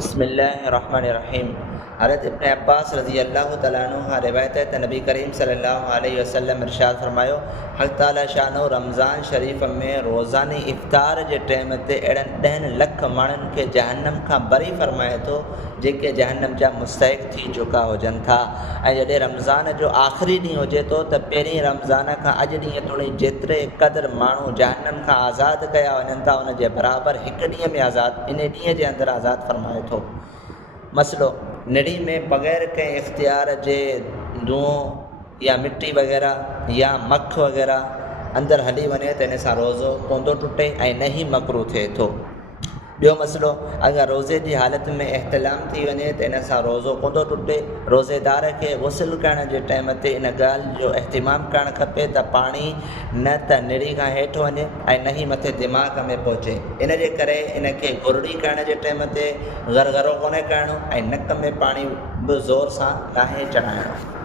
बिस्मिल्लाहिर्रहमानिर्रहीम। हज़रत इब्न अब्बास रज़ी अल्लाह तआला अन्हु खां रिवायत है त नबी करीम सल्लल्लाहु अलैहि वसल्लम इरशाद फरमायो, हक़ ताला शानो रमज़ान शरीफ़ में रोज़ानी इफ़्तार जे टाइम ते अहिड़नि 10 लख माण्हुनि खे जहन्नम खां बरी फरमाए थो जेके जहन्नम जा मुस्तहिक़ थी चुका हुजनि था। ऐं जॾहिं रमज़ान जो आख़िरी ॾींहुं हुजे थो त पहिरीं रमज़ान खां अॼु ॾींहुं ताईं जेतिरे क़दुरु माण्हू जहन्नम खां आज़ादु कया वञनि था उन जे बराबरि हिकु ॾींहं में आज़ादु इन ॾींहं जे अंदरि आज़ादु फरमाए थो। मसलो निड़ी में बग़ैर कंहिं इख़्तियार जे धुओं या मिटी वग़ैरह या मख वग़ैरह अंदरि हली वञे त इन सां रोज़ो कोन थो टुटे ऐं न ई मकरू थिए थो। ॿियो मसलो, अगरि रोज़े जी हालति में इख़्तिलाम थी वञे त इन सां रोज़ो कोन थो टुटे। रोज़ेदार खे गुस्ल करण जे टाइम ते इन ॻाल्हि जो एहतिमाम करणु खपे त पाणी न त निड़ी खां हेठि वञे ऐं न ई मथे दिमाग़ में पहुचे। इन जे करे इन खे गुरड़ी करण जे टाइम ते गरगरो कोन्हे करणो ऐं नक में पाणी बि ज़ोर सां नाहे चढ़ाइणो।